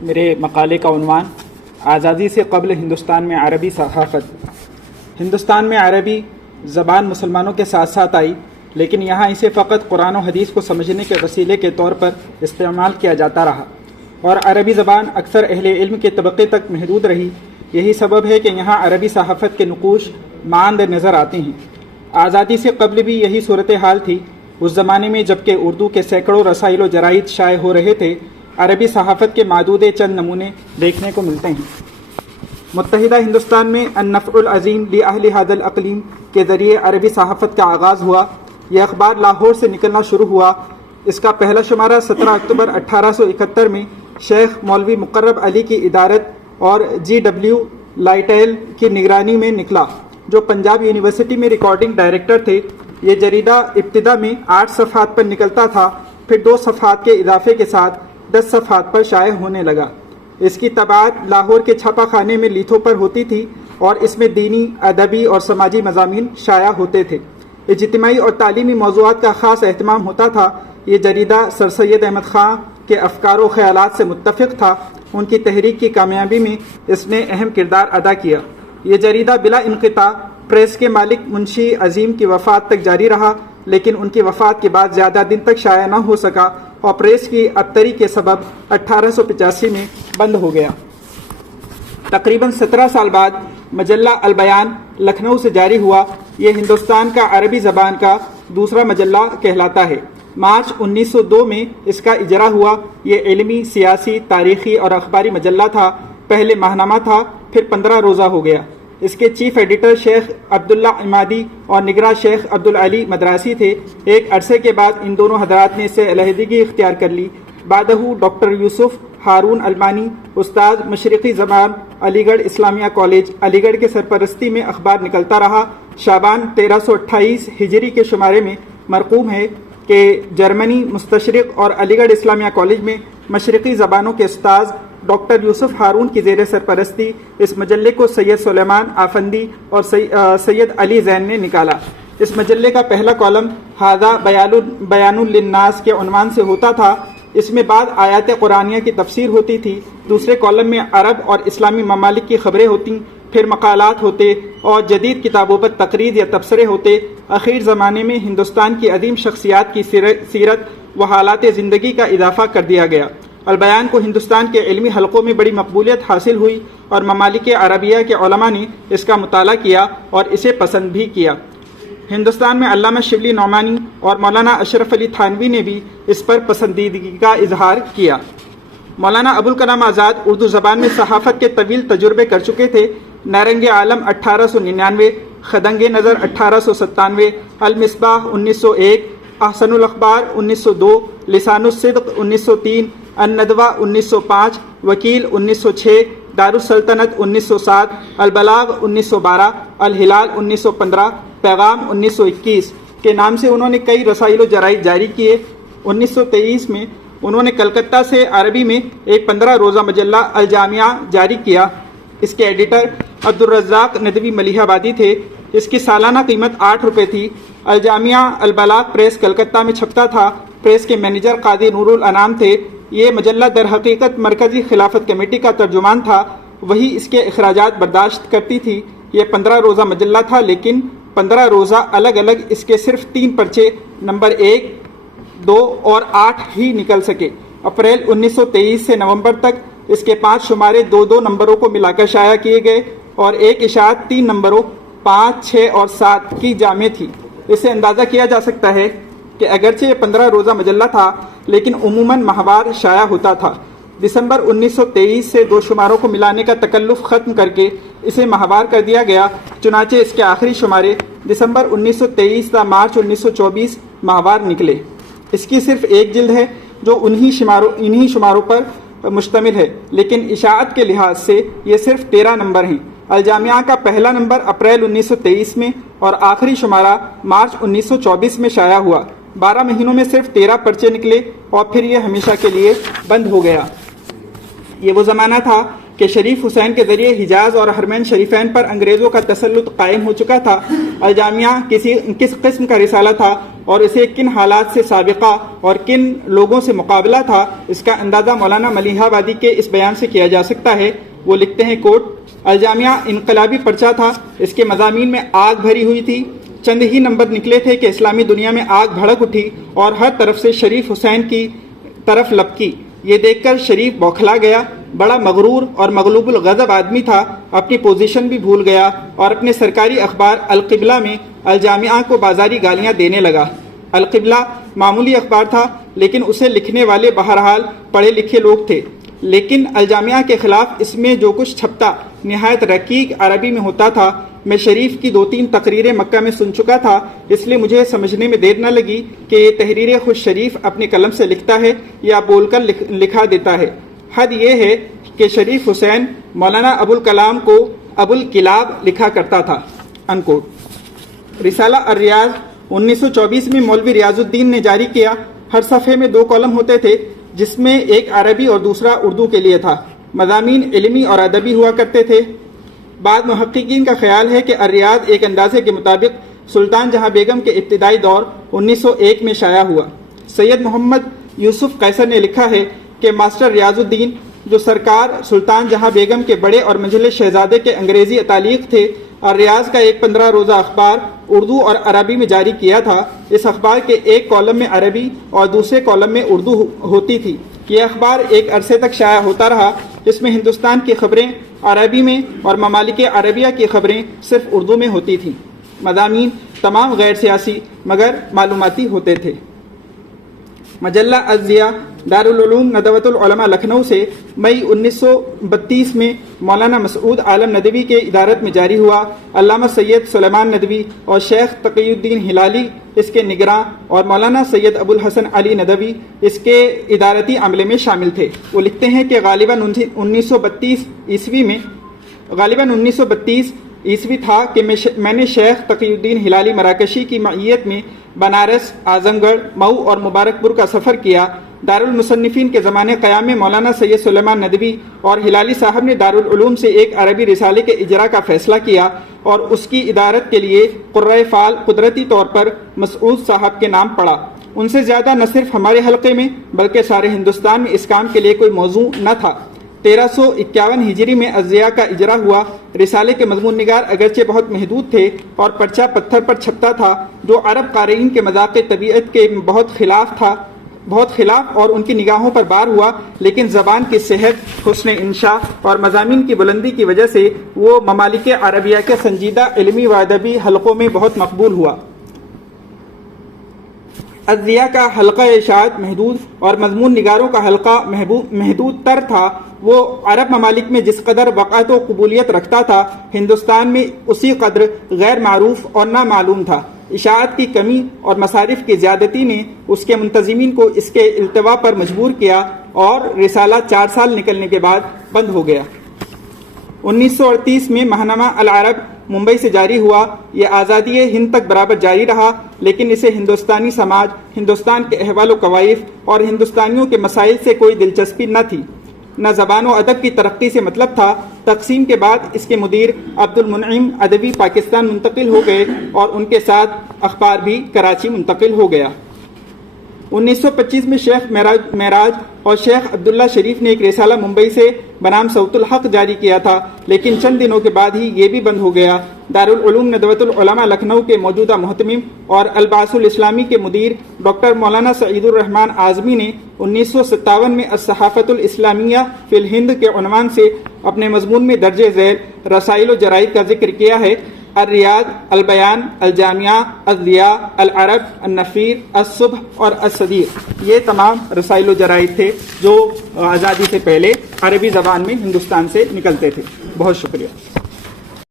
میرے مقالے کا عنوان آزادی سے قبل ہندوستان میں عربی ثقافت۔ ہندوستان میں عربی زبان مسلمانوں کے ساتھ ساتھ آئی، لیکن یہاں اسے فقط قرآن و حدیث کو سمجھنے کے وسیلے کے طور پر استعمال کیا جاتا رہا، اور عربی زبان اکثر اہل علم کے طبقے تک محدود رہی۔ یہی سبب ہے کہ یہاں عربی صحافت کے نقوش ماند نظر آتے ہیں۔ آزادی سے قبل بھی یہی صورتحال تھی۔ اس زمانے میں جبکہ اردو کے سینکڑوں رسائل و جرائد شائع ہو رہے تھے، عربی صحافت کے معدود چند نمونے دیکھنے کو ملتے ہیں۔ متحدہ ہندوستان میں النفع العظیم لأہل ھذا الاقلیم کے ذریعے عربی صحافت کا آغاز ہوا۔ یہ اخبار لاہور سے نکلنا شروع ہوا۔ اس کا پہلا شمارہ 17 اکتوبر 1871 میں شیخ مولوی مقرب علی کی ادارت اور GW لائٹیل کی نگرانی میں نکلا، جو پنجاب یونیورسٹی میں ریکارڈنگ ڈائریکٹر تھے۔ یہ جریدہ ابتدا میں 8 صفحات پر نکلتا تھا، پھر 2 صفحات کے اضافے کے ساتھ 10 صفحات پر شائع ہونے لگا۔ اس کی طباعت لاہور کے چھاپا خانے میں لیتھوں پر ہوتی تھی، اور اس میں دینی، ادبی اور سماجی مضامین شائع ہوتے تھے۔ اجتماعی اور تعلیمی موضوعات کا خاص اہتمام ہوتا تھا۔ یہ جریدہ سر سید احمد خان کے افکار و خیالات سے متفق تھا۔ ان کی تحریک کی کامیابی میں اس نے اہم کردار ادا کیا۔ یہ جریدہ بلا انقطاع پریس کے مالک منشی عظیم کی وفات تک جاری رہا، لیکن ان کی وفات کے بعد زیادہ دن تک شائع نہ ہو سکا، اور پریس کی ابتری کے سبب 1885 میں بند ہو گیا۔ تقریباً 17 سال بعد مجلہ البیان لکھنؤ سے جاری ہوا۔ یہ ہندوستان کا عربی زبان کا دوسرا مجلہ کہلاتا ہے۔ مارچ 1902 میں اس کا اجرا ہوا۔ یہ علمی، سیاسی، تاریخی اور اخباری مجلہ تھا۔ پہلے ماہنامہ تھا، پھر 15 روزہ ہو گیا۔ اس کے چیف ایڈیٹر شیخ عبداللہ عمادی اور نگراں شیخ عبدالعلی مدراسی تھے۔ ایک عرصے کے بعد ان دونوں حضرات نے اس سے علیحدگی اختیار کر لی۔ بعدہ ڈاکٹر یوسف ہارون المانی، استاد مشرقی زبان، علی گڑھ اسلامیہ کالج، علی گڑھ کے سرپرستی میں اخبار نکلتا رہا۔ شعبان 1328 ہجری کے شمارے میں مرقوم ہے کہ جرمنی مستشرق اور علی گڑھ اسلامیہ کالج میں مشرقی زبانوں کے استاذ ڈاکٹر یوسف ہارون کی زیر سرپرستی اس مجلے کو سید سلیمان آفندی اور سید علی زین نے نکالا۔ اس مجلے کا پہلا کالم ھذا بیان للناس کے عنوان سے ہوتا تھا۔ اس میں بعد آیات قرآنیہ کی تفسیر ہوتی تھی۔ دوسرے کالم میں عرب اور اسلامی ممالک کی خبریں ہوتیں، پھر مقالات ہوتے اور جدید کتابوں پر تقریر یا تبصرے ہوتے۔ اخیر زمانے میں ہندوستان کی عظیم شخصیات کی سیرت و حالات زندگی کا اضافہ کر دیا گیا۔ البیان کو ہندوستان کے علمی حلقوں میں بڑی مقبولیت حاصل ہوئی، اور ممالک عربیہ کے علماء نے اس کا مطالعہ کیا اور اسے پسند بھی کیا۔ ہندوستان میں علامہ شبلی نعمانی اور مولانا اشرف علی تھانوی نے بھی اس پر پسندیدگی کا اظہار کیا۔ مولانا ابوالکلام آزاد اردو زبان میں صحافت کے طویل تجربے کر چکے تھے۔ نیرنگ عالم 1899، خدنگ نظر 1897، المصباح 1901، احسن الاخبار 1902، لسان الصدق 1903، الندوہ 1905، وکیل 1906، دارالسلطنت 1907، البلاغ 1912، الہلال 1915، پیغام 1921 کے نام سے انہوں نے کئی رسائل و جرائد جاری کیے۔ 1923 میں انہوں نے کلکتہ سے عربی میں ایک 15 روزہ مجلہ الجامعہ جاری کیا۔ اس کے ایڈیٹر عبدالرزاق ندوی ملیح آبادی تھے۔ اس کی سالانہ قیمت 8 روپے تھی۔ الجامعہ البلاغ پریس کلکتہ میں چھپتا تھا۔ پریس کے مینیجر قاضی نور الانام تھے۔ یہ مجلہ در حقیقت مرکزی خلافت کمیٹی کا ترجمان تھا، وہی اس کے اخراجات برداشت کرتی تھی۔ یہ 15 روزہ مجلہ تھا، لیکن 15 روزہ الگ الگ اس کے صرف 3 پرچے نمبر 1، 2 اور 8 ہی نکل سکے۔ اپریل 1923 سے نومبر تک اس کے 5 شمارے 2 نمبروں کو ملا کر شائع کیے گئے، اور ایک اشاعت 3 نمبروں 5، 6 اور 7 کی جامع تھی۔ اس سے اندازہ کیا جا سکتا ہے کہ اگرچہ یہ 15 روزہ مجلہ تھا، لیکن عموماً ماہوار شائع ہوتا تھا۔ دسمبر 1923 سے 2 شماروں کو ملانے کا تکلف ختم کر کے اسے ماہوار کر دیا گیا، چنانچہ اس کے آخری شمارے دسمبر 1923 تا مارچ 1924 ماہوار نکلے۔ اس کی صرف ایک جلد ہے جو انہی شماروں پر مشتمل ہے، لیکن اشاعت کے لحاظ سے یہ صرف 13 نمبر ہیں۔ الجامعہ کا پہلا نمبر اپریل 1923 میں اور آخری شمارہ مارچ 1924 میں شائع ہوا۔ 12 مہینوں میں صرف 13 پرچے نکلے، اور پھر یہ ہمیشہ کے لیے بند ہو گیا۔ یہ وہ زمانہ تھا کہ شریف حسین کے ذریعے حجاز اور حرمین شریفین پر انگریزوں کا تسلط قائم ہو چکا تھا۔ الجامعہ کس قسم کا رسالہ تھا اور اسے کن حالات سے سابقہ اور کن لوگوں سے مقابلہ تھا، اس کا اندازہ مولانا ملیح آبادی کے اس بیان سے کیا جا سکتا ہے۔ وہ لکھتے ہیں کوٹ: الجامعہ انقلابی پرچہ تھا، اس کے مضامین میں آگ بھری ہوئی تھی، چند ہی نمبر نکلے تھے کہ اسلامی دنیا میں آگ بھڑک اٹھی اور ہر طرف سے شریف حسین کی طرف لپکی۔ یہ دیکھ کر شریف بوکھلا گیا، بڑا مغرور اور مغلوب الغضب آدمی تھا، اپنی پوزیشن بھی بھول گیا اور اپنے سرکاری اخبار القبلہ میں الجامعہ کو بازاری گالیاں دینے لگا۔ القبلہ معمولی اخبار تھا لیکن اسے لکھنے والے بہرحال پڑھے لکھے لوگ تھے، لیکن الجامعہ کے خلاف اس میں جو کچھ چھپتا نہایت رقیق عربی میں ہوتا تھا۔ میں شریف کی 2-3 تقریریں مکہ میں سن چکا تھا، اس لیے مجھے سمجھنے میں دیر نہ لگی کہ یہ تحریر خود شریف اپنے قلم سے لکھتا ہے یا بول کر لکھا دیتا ہے۔ حد یہ ہے کہ شریف حسین مولانا ابوالکلام کو ابوالکلاب لکھا کرتا تھا۔ انکوٹ۔ رسالہ الریاض 1924 میں مولوی ریاض الدین نے جاری کیا۔ ہر صفحے میں 2 کالم ہوتے تھے، جس میں ایک عربی اور دوسرا اردو کے لیے تھا۔ مضامین علمی اور ادبی ہوا کرتے تھے۔ بعض محققین کا خیال ہے کہ الریاض ایک اندازے کے مطابق سلطان جہاں بیگم کے ابتدائی دور 1901 میں شائع ہوا۔ سید محمد یوسف قیصر نے لکھا ہے کہ ماسٹر ریاض الدین، جو سرکار سلطان جہاں بیگم کے بڑے اور منجلے شہزادے کے انگریزی اتالیق تھے، الریاض کا ایک 15 روزہ اخبار اردو اور عربی میں جاری کیا تھا۔ اس اخبار کے ایک کالم میں عربی اور دوسرے کالم میں اردو ہوتی تھی۔ یہ اخبار ایک عرصے تک شائع ہوتا رہا، جس میں ہندوستان کی خبریں عربی میں اور ممالک عربیہ کی خبریں صرف اردو میں ہوتی تھیں۔ مضامین تمام غیر سیاسی مگر معلوماتی ہوتے تھے۔ مجلہ الضیاء دارالعلوم ندوۃ العلماء لکھنؤ سے مئی 1932 میں مولانا مسعود عالم ندوی کے ادارت میں جاری ہوا۔ علامہ سید سلیمان ندوی اور شیخ تقی الدین ہلالی اس کے نگراں اور مولانا سید ابوالحسن علی ندوی اس کے ادارتی عملے میں شامل تھے۔ وہ لکھتے ہیں کہ غالباً 1932 عیسوی تھا کہ میں نے شیخ تقی الدین ہلالی مراکشی کی معیت میں بنارس، اعظم گڑھ، مئو اور مبارک پور کا سفر کیا۔ دارالمصنفین کے زمانے قیام میں مولانا سید سلیمان ندوی اور ہلالی صاحب نے دارالعلوم سے ایک عربی رسالے کے اجرا کا فیصلہ کیا اور اس کی ادارت کے لیے قرۂ فعال قدرتی طور پر مسعود صاحب کے نام پڑا۔ ان سے زیادہ نہ صرف ہمارے حلقے میں بلکہ سارے ہندوستان میں اس کام کے لیے کوئی موضوع نہ تھا۔ 1351 ہجری میں الضیاء کا اجرا ہوا۔ رسالے کے مضمون نگار اگرچہ بہت محدود تھے اور پرچہ پتھر پر چھپتا تھا، جو عرب قارئین کے مذاق طبیعت کے بہت خلاف اور ان کی نگاہوں پر بار ہوا، لیکن زبان کی صحت، حسن انشاء اور مضامین کی بلندی کی وجہ سے وہ ممالک عربیہ کے سنجیدہ علمی و ادبی حلقوں میں بہت مقبول ہوا۔ الضیاء کا حلقہ اشاعت محدود اور مضمون نگاروں کا حلقہ محدود تر تھا۔ وہ عرب ممالک میں جس قدر وقعت و قبولیت رکھتا تھا، ہندوستان میں اسی قدر غیر معروف اور نامعلوم تھا۔ اشاعت کی کمی اور مصارف کی زیادتی نے اس کے منتظمین کو اس کے التوا پر مجبور کیا اور رسالہ 4 سال نکلنے کے بعد بند ہو گیا۔ 1938 میں ماہنامہ العرب ممبئی سے جاری ہوا۔ یہ آزادی ہند تک برابر جاری رہا، لیکن اسے ہندوستانی سماج، ہندوستان کے احوال و کوائف اور ہندوستانیوں کے مسائل سے کوئی دلچسپی نہ تھی، نہ زبان و ادب کی ترقی سے مطلب تھا۔ تقسیم کے بعد اس کے مدیر عبد المنعم ادبی پاکستان منتقل ہو گئے اور ان کے ساتھ اخبار بھی کراچی منتقل ہو گیا۔ 1925 میں شیخ معراج اور شیخ عبداللہ شریف نے ایک رسالہ ممبئی سے بنام صوت الحق جاری کیا تھا، لیکن چند دنوں کے بعد ہی یہ بھی بند ہو گیا۔ دارالعلوم ندوۃ العلماء لکھنؤ کے موجودہ محتمم اور البعث الاسلامی کے مدیر ڈاکٹر مولانا سعید الرحمان اعظمی نے 1957 میں الصحافۃ الاسلامیہ فی الہند کے عنوان سے اپنے مضمون میں درج ذیل رسائل و جرائد کا ذکر کیا ہے۔ الریاض، البیان، الجامعہ، الضیاء، العرب، النفیر، الصبح اور الصدیق، یہ تمام رسائل و جرائد تھے جو آزادی سے پہلے عربی زبان میں ہندوستان سے نکلتے تھے۔ بہت شکریہ۔